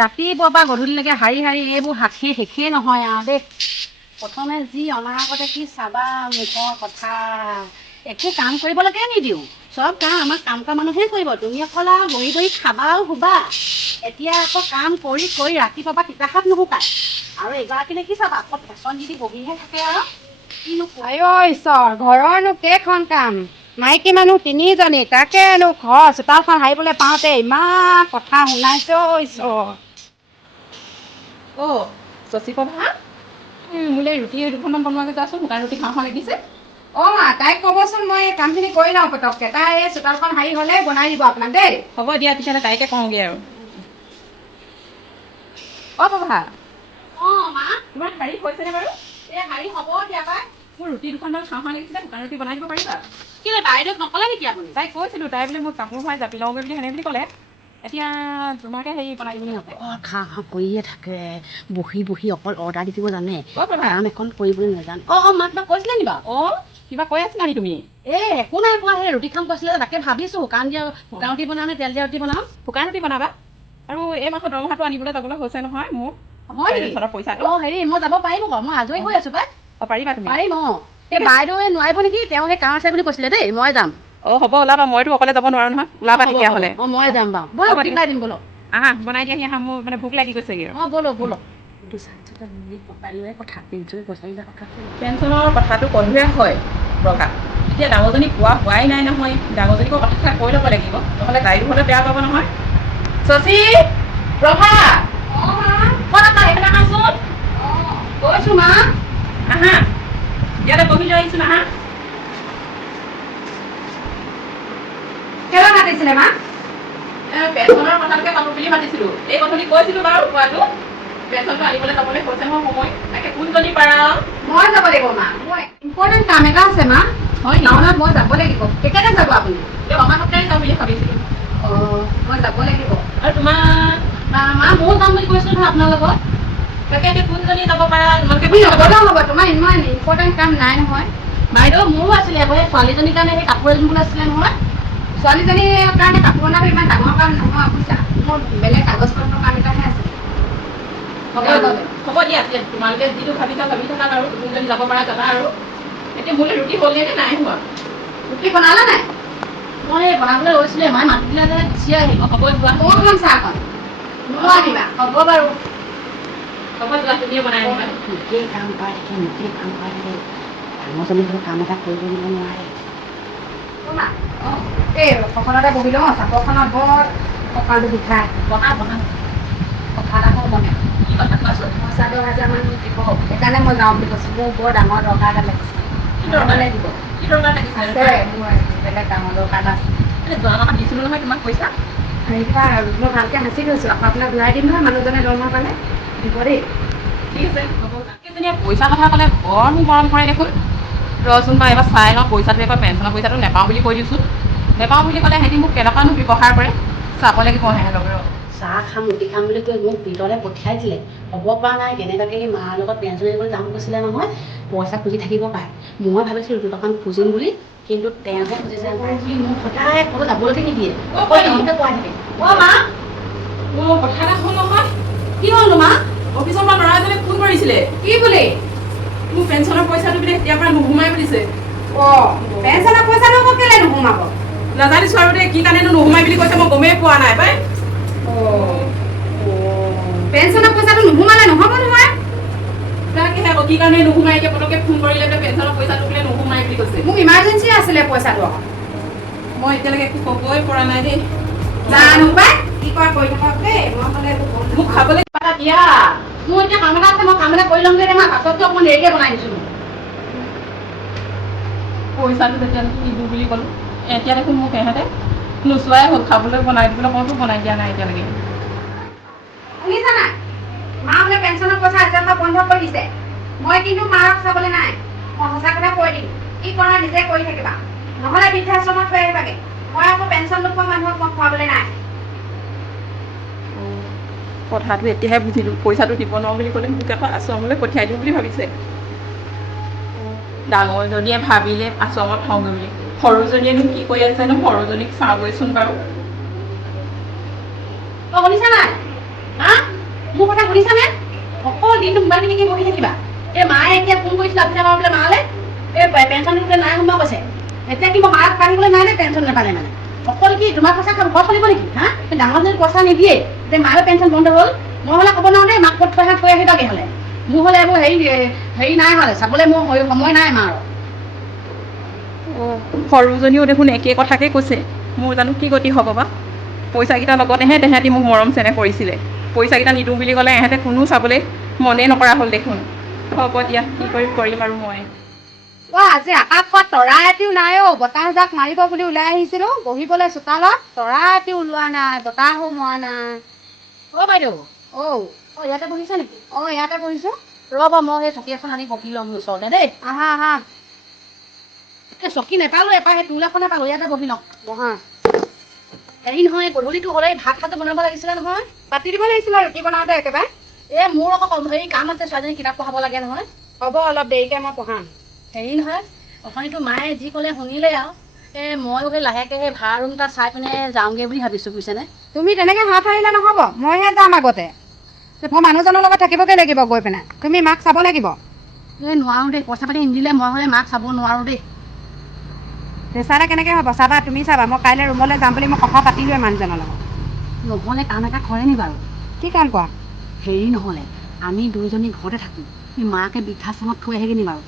ৰাতিপুৱাৰ পৰা গধূলিলৈকে শাৰী শাৰী এইবোৰ শেষেই নহয় আৰু দেই। প্ৰথমে যি অনাৰ আগতে কি চাবা মুখৰ কথা, একো কাম কৰিবলৈকে নিদিওঁ। চব কাম আমাক কাম কৰা মানুহে কৰিব। তুমি অকল আৰু বহি বহি খাবা আৰু শুবা। এতিয়া আকৌ কাম কৰি কৰি ৰাতিপুৱাৰ পৰা তিতাহাত নুশুকায়। আৰু এগৰাকীলে কি চাবা, আকৌ ফেচন দি বহিহে থাকে আৰু কিনো আই ঈশ্বৰ, ঘৰৰনো কেইখন কাম, মাইকী মানুহ 3জনী, তাকেনো ঘৰ চোতালখন সাৰিবলৈ পাওঁতে ইমান কথা শুনাইছে ঈশ্বৰ। অ' শশীপ্ৰভা, মোলৈ ৰুটি দুখনমান বনোৱাকৈ যাচোন, শুকান ৰুটি খাওঁ খাওঁ লাগিছে। মা তাইক ক'বচোন, মই এই কামখিনি কৰি লওঁ পটককৈ। তাই এই চোতালখন সাৰি হ'লে বনাই দিব আপোনাক দেই। হ'ব দিয়া, তেতিয়াহ'লে তাইকে কওঁগৈ আৰু। প্ৰভা, মা তোমাৰ শাৰী হৈছেনে বাৰু? এই শাৰী হ'ব এতিয়া পাই। মোৰ ৰুটি দুখনমান খাওঁ খাওঁ লাগিছিলে, শুকান ৰুটি বনাই দিব পাৰিবা? কেলৈ বাইদেউক নক'লে নেকি আপুনি? তাইক কৈছিলোঁ, তাই বোলে মোক কাপোৰ ভৰাই জাপি লওঁগৈ বুলি সেনে বুলি ক'লে। এতিয়া তোমাকে হেৰি বনাই দিবলৈ নকয়। খাওঁ খাওঁ কৰিয়ে থাকে, বহি বহি অকল অৰ্ডাৰ দি দিব জানে। প্ৰভা, কাম এখন কৰিবলৈ নাজানে। মা কিবা কৈছিলে নি বাৰু? কিবা কৈ আছিলা নি তুমি? একো নাই কোৱা, সেই ৰুটি খাম কৈছিলে, তাকে ভাবিছোঁ শুকান ৰুটি বনাওঁ নে তেল দিয়া ৰুটি বনাওঁ। শুকান ৰুটি বনাবা। আৰু এই মাহৰ দৰমহাটো আনিবলৈ যাবলৈ হৈছে নহয় মোৰ। হয় নেকি? পইচাটো। হেৰি মই যাব পাৰিম আকৌ, মই আজৰি হৈ আছোঁ পাই। পাৰিবা তুমি? পাৰিম এই বাইদেৱে নোৱাৰিব নেকি, তেওঁ সেই কাম আছে বুলি কৈছিলে দেই, মই যাম। হ'ব ওলাবা, মইতো অকলে যাব নোৱাৰো নহয়, ওলাবা তেতিয়াহ'লে। মই যাম বাৰু, ব'লক বনাই দিম ব'লক। বনাই দিয়া আহা, মোৰ মানে ভোক লাগি গৈছেগৈ। ব'লক ব'লক। পেঞ্চনৰ কথাটো ক'লোৱে হয় প্ৰভা, এতিয়া ডাঙৰজনীক কোৱা হোৱাই নাই নহয়। ডাঙৰজনীকো কথাষাৰ কৈ ল'ব লাগিব, নহ'লে তাইৰো হ'লে বেয়া পাব নহয়। শশী, প্ৰভা, সেইফালে আহাচোন। কৈছোঁ মা। আহা, ইয়াতে বহি লৈ আহিছোন আহা। কেলৈ মাতিছিলে মা? পেঞ্চনৰ কথাটোকে পাতো বুলি মাতিছিলোঁ। এই কথাটো কৈছিলোঁ বাৰু কোৱাটো। পেঞ্চনটো আনিবলৈ যাবলৈ কৈছে নহয় সময়, তাকে কোনজনী পাৰা। মই যাব লাগিব মা, মোৰ ইম্পৰ্টেণ্ট কাম এটা আছে মা। হয় নি? টাউনত মই যাব লাগিব। কেতিয়াকৈ যাব আপুনি? অহা সপ্তাহে যাওঁ বুলি ভাবিছিলোঁ। মই যাব লাগিব। আৰু তোমাৰ মা ময়ো যাম বুলি কৈছিলোঁ নহয় আপোনাৰ লগত। তাকে এতিয়া কোনজনী যাব পাৰা, তোমালোকে হ'ব, তোমাৰ ইমান ইম্পৰ্টেণ্ট কাম নাই নহয়। বাইদেউ মোৰো আছিলে আকৌ, এই ছোৱালীজনীৰ কাৰণে সেই কাপোৰ এযোৰ আছিলে নহয়। ছোৱালীজনীৰ কাৰণে কাপোৰ অনাটো ইমান ডাঙৰ কাম নহয় বুজিছা, মোৰ বেলেগ কাগজ পত্ৰৰ কাম এটাহে আছে। হ'ব দিয়া, তোমালোকে যিটো ভাবিছা ভাবি থাকা আৰু কোনজনী যাব পৰা যাবা আৰু। এতিয়া মোলৈ ৰুটি হ'লে নে নাই হোৱা? ৰুটি বনালে নাই? মই বনাবলৈ লৈছিলোঁ, মায়ে মাতি দিলে যে গুচি আহিম। হ'ব যোৱা। ময়ো খাম চাহকণ। ময়ো আহিবা। হ'ব বাৰু। হ'ব যোৱা, তুমিয়ে বনাই আনিবা। মোকেই কাম কৰাই থাকে, মোকেই কাম কৰাই থাকে। ডাঙৰজনী হ'লেও কাম এটা কৰিব দিব নোৱাৰে। এই চকলতে বহি লওঁ, চাপৰখনত বৰ কঁকালটো বিষায়। বনা। কথা এটা কওঁ মানে। কি কথা কোৱাচোন? পইচা 10,000 মান দিব, সেইকাৰণে মই যাওঁ বুলি কৈছোঁ। মোৰ বৰ ডাঙৰ দৰকাৰ এটা লাগিছে। কি দৰকাৰ লাগিব? কি দৰকাৰ লাগিছে? মোৰ বেলেগ ডাঙৰ দৰকাৰ এটা আছে। যোৱা মাহত দিছিলোঁ নহয় তোমাক পইচা। হেৰিপা মই ভালকৈ সাঁচি থৈছোঁ, আপোনাক ঘূৰাই দিম নহয় মানুহজনে দৰমহা পালে। দিব দেই। ঠিক আছে হ'ব। তাকেইজনীয়ে পইচা কথা ক'লে বৰ মোক মৰম কৰে দেখোন। ৰচোন বাৰু এবাৰ চাই লওঁ পইচাটো, এবাৰ পেঞ্চনৰ পইচাটো নেপাওঁ বুলি কৈ দিওঁচোন। নেপাওঁ বুলি ক'লে সিহঁতি মোক কেনেকুৱানো ব্যৱহাৰ কৰে চাব লাগিব সিহঁতক। চাহ খাম ৰুটি খাম বুলি কৈ মোক ভিতৰলৈ পঠিয়াই দিলে। হ'ব পৰা নাই, কেনেবাকৈ সেই মাৰ লগত পেঞ্চন আনিবলৈ যাম কৈছিলে নহয়, পইচা খুজি থাকিব পাৰে। মই ভাবিছিলোঁ দুটকামান খুজিম বুলি, কিন্তু তেওঁহে খুজিছে মোক সদায় ক'তো যাবলৈকে নিদিয়ে। তেওঁকে কোৱাই থাকে। মা মোৰ কথা এটা হ'ল নহয়। কি হ'লনো মা? অফিচৰ পৰা ল'ৰা এজনে ফোন কৰিছিলে। কি বুলি? মোৰ পেঞ্চনৰ পইচাটো বোলে এতিয়াৰ পৰা নোসোমাই বুলিছে। পেঞ্চনৰ পইচাটো আকৌ কেলৈ নোসোমাব? নাজানিছোঁ আৰু দেই, কি কাৰণেনো নোসোমাই বুলি কৈছে মই গমেই পোৱা নাই পাই। পেঞ্চনৰ পইচাটো নোসোমালে নহ'ব নহয়। তাকেহে আকৌ কি কাৰণে নোসোমাই, এতিয়া পটককৈ ফোন কৰিলে বোলে পেঞ্চনৰ পইচাটো বোলে নোসোমাই বুলি কৈছে। মোক ইমাৰ্জেঞ্চি আছিলে পইচাটো আকৌ। মই এতিয়ালৈকে একো ক'বই পৰা নাই দেই। জানো পাই কি কৰা কৰি থাকক দেই, মই হ'লে মোক খাবলৈ কিবা এটা দিয়া। মোৰ এতিয়া কাম এটা আছে, মই কাম এটা কৰি ল'মগৈ দে। মই পাছতকৈ অকণমান দেৰিকৈ বনাই দিছোঁ। পইচাটো তেতিয়ালৈকে নিদিওঁ বুলি ক'লোঁ, এতিয়া দেখোন মোক সিহঁতে নোচোৱাই হ'ল। খাবলৈ বনাই দিবলৈ কওঁতো বনাই দিয়া নাই এতিয়ালৈকে। শুনিছা নাই? মা বোলে পেঞ্চনৰ পইচা এতিয়াৰ পৰা বন্ধ কৰি দিছে। মই কিন্তু মাক চাবলৈ নাই। মই সঁচা কথা কৈ দিম, কি কৰা নিজে কৰি থাকিবা, নহ'লে বৃদ্ধাশ্ৰমত থৈ আহিবাগে। মই আকৌ পেঞ্চন নোপোৱা মানুহক মই খুৱাবলৈ নাই। কথাটো এতিয়াহে বুজিলোঁ, পইচাটো দিব নোৱাৰোঁ বুলি ক'লে মোক আকৌ আশ্ৰমলৈ পঠিয়াই দিওঁ বুলি ভাবিছে। ডাঙৰজনীয়ে ভাবিলে আশ্ৰমত থওঁগৈ বুলি, সৰুজনীয়েনো কি কৰি আছেনো, সৰুজনীক চাওঁগৈচোন বাৰু। শুনিছা নাই? হা? মোৰ কথা শুনিছানে? অকল দিনটো মোবাইল টিপি বহি থাকিবা। এই মায়ে এতিয়া ফোন কৰিছিলে আপুনি বোলে মালে এই পেঞ্চন বোলে নাই সোমোৱা কৈছে। এতিয়া কি মই মাক কাঢ়িবলৈ নাই নে পেঞ্চন নাপালে মানে? অকল কি তোমাৰ পইচা খাব ঘৰ চলিব নেকি? হা? ডাঙৰ যদি পইচা নিদিয়ে যে মাৰে পেঞ্চন বন্ধ হ'ল, মই হ'লে ক'ব নোৱাৰো দেই মাক ক'ত পইচা থৈ আহিবাগে হ'লে। মোৰ হ'লে এইবোৰ হেৰি নাই হ'লে চাবলৈ মোৰ সময় নাই মাৰ। সৰুজনীও দেখোন একেই কথাকে কৈছে। মোৰ জানো কি গতি হ'ব বা? পইচাকেইটা লগতেহে তেহেঁতি মোক মৰম চেনেহ কৰিছিলে। পইচাকেইটা নিদিওঁ বুলি ক'লে এহেঁতে কোনো চাবলৈ মনেই নকৰা হ'ল দেখোন। হ'ব দিয়া, কি কৰিম আৰু মই। আজি আকাশত তৰা এটিও নাই অ'। বতাহ জাক মাৰিব বুলি ওলাই আহিছিলো বহিবলৈ চোতালত, তৰা এটিও ওলোৱা নাই, বতাহো মৰা নাই। অ' বাইদেউ, ইয়াতে বহিছে নেকি? ইয়াতে বহিছো। ৰ'ব মই সেই চকী এখন আনি বহি ল'ম ওচৰতে দেই। আহা। এই চকী নেপালো এপাৰ সেই টুল এখনে পালো, ইয়াতে বহি লওঁ। বহা। হেৰি নহয়, গধূলিটো হ'লেই ভাত সাজটো বনাব লাগিছিলে নহয়। পাতি দিব লাগিছিলে ৰুটি বনাওঁতে একেবাৰে। মোৰ আকৌ হেৰি কাম আছে, ছোৱালীজনী কিতাপ পঢ়াব লাগে নহয়। হ'ব অলপ দেৰিকে মই পঢ়াম। হেৰি নহয়, অথনিটো মায়ে যি ক'লে শুনিলে আৰু। ময়ো সেই লাহেকে সেই ভাড়া ৰুম এটা চাই পিনে যাওঁগে বুলি ভাবিছো বুজিছেনে। তুমি তেনেকে হাত সাৰিলে নহ'ব, মইহে যাম আগতে। মই মানুহজনৰ লগত থাকিবগে লাগিব গৈ পিনে। তুমি মাক চাব লাগিব। নোৱাৰো দেই, পইচা পাতি নিদিলে মই হ'লে মাক চাব নোৱাৰো দেই। নেচালে কেনেকে হ'ব? চাবা, তুমি চাবা। মই কাইলৈ ৰুমলৈ যাম বুলি মই কথা পাতিলোৱে মানুহজনৰ লগত। নহ'লে কাম এটা কৰে নি বাৰু? কি কাম কৰা? হেৰি নহ'লে আমি দুইজনী ঘৰতে থাকিম, মাকে বৃদ্ধাশ্ৰমত থৈ আহেগে নি বাৰু?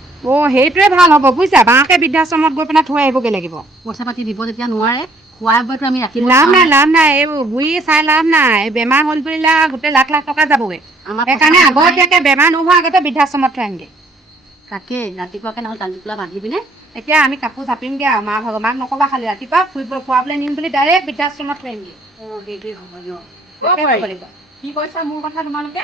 সেইটোৱে ভাল হ'ব বুজিছা। মাকে বৃদ্ধাশ্ৰমত গৈ পিনে থৈ আহিবগে লাগিব। পইচা পাতি দিব যেতিয়া নোৱাৰে, খোৱাই বোৱাইতো আমি ৰাখিব লাভ নাই। এইবোৰ বুঢ়ী চাই লাভ নাই। বেমাৰ হ'ল বুলিলে গোটেই লাখ টকা যাবগৈ। সেইকাৰণে আগতীয়াকে বেমাৰ নোহোৱাৰ আগতে বৃদ্ধাশ্ৰমত থৈ আনিমগে। তাকেই ৰাতিপুৱাকে নহ'লে দালি টোপোলা বান্ধি পিনে এতিয়া আমি কাপোৰ জাপিমগে আৰু মাক নকবা খালি ৰাতিপুৱা ফুৰাবলৈ নিম বুলি ডাইৰেক্ট বৃদ্ধাশ্ৰমত থৈ আহিমগে। সেইটোৱে হ'ব দিয়ক। কি কৈছা মোৰ কথা তোমালোকে?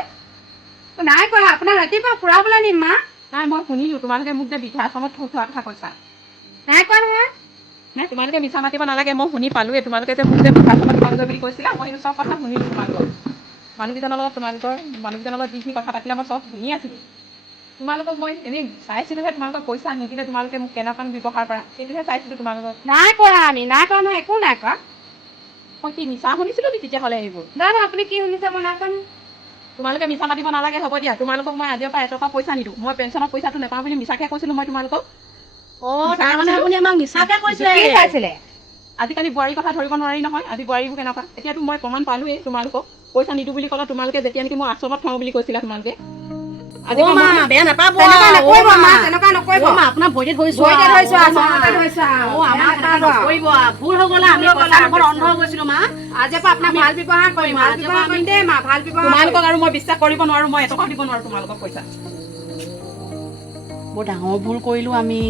নাই কোৱা, আপোনাক ৰাতিপুৱা ফুৰাবলৈ নিম মা। নাই, মই শুনিলো তোমালোকে মোক যে বৃদ্ধাশ্ৰমত থোৱা কথা কৈছা। নাই কোৱা নহয়। নাই, তোমালোকে মিছা মাতিব নালাগে। মই শুনি পালোৱে তোমালোকে যে মোক যে বৃদ্ধাশ্ৰমত থোৱাগৈ বুলি কৈছিলা। মই চব কথা শুনিলো তোমালোকৰ। মানুহকেইজনৰ লগত যিখিনি কথা পাতিলা মই চব শুনি আছিলো। তোমালোকক মই এনেই চাইছিলোহে, তোমালোকৰ পইচা নিদিলে তোমালোকে মোক কেনেকুৱা ব্যৱহাৰ কৰা সেইটোহে চাইছিলো তোমালোকক। নাই কৰা নহয়, একো নাই কোৱা। মই কি মিছা শুনিছিলো নেকি তেতিয়াহ'লে এইবোৰ? জানো আপুনি কি শুনিছে, মই নাই কোৱা। তোমালোকে মিছা মাতিব নালাগে, হ'ব দিয়া। তোমালোকক মই আজিৰ পৰা এটকা পইচা নিদিওঁ। মই পেঞ্চনৰ পইচাটো নাপাওঁ বুলি মিছাকে কৈছিলো মই তোমালোকক। তাৰমানে আপুনি আমাক মিছাকে কৈছিলে। কি চাইছিলে? আজিকালি বোৱাৰীৰ কথা ধৰিব নোৱাৰি নহয়। আজি বোৱাৰীবোৰ কেনেকুৱা, এতিয়াতো মই প্ৰমাণ পালোৱেই তোমালোকক। পইচা নিদিওঁ বুলি ক'লে তোমালোকে যেতিয়া নেকি মই আশ্ৰমত থওঁ বুলি কৈছিলা তোমালোকে। বেয়া নাপাব। তেনেকুৱা নকৰিব। আপোনাৰ ভৰিতে ধৰিছো। ভুল হৈ গ'লে আমি অন্ধ হৈ গৈছিলো মা। আজিৰ পৰা আপোনাক ভাল ব্যৱহাৰ কৰিম। তোমালোকক আৰু মই বিশ্বাস কৰিব নোৱাৰো, মই এটকা দিব নোৱাৰো তোমালোকক পইচা। বৰ ডাঙৰ ভুল কৰিলো আমি।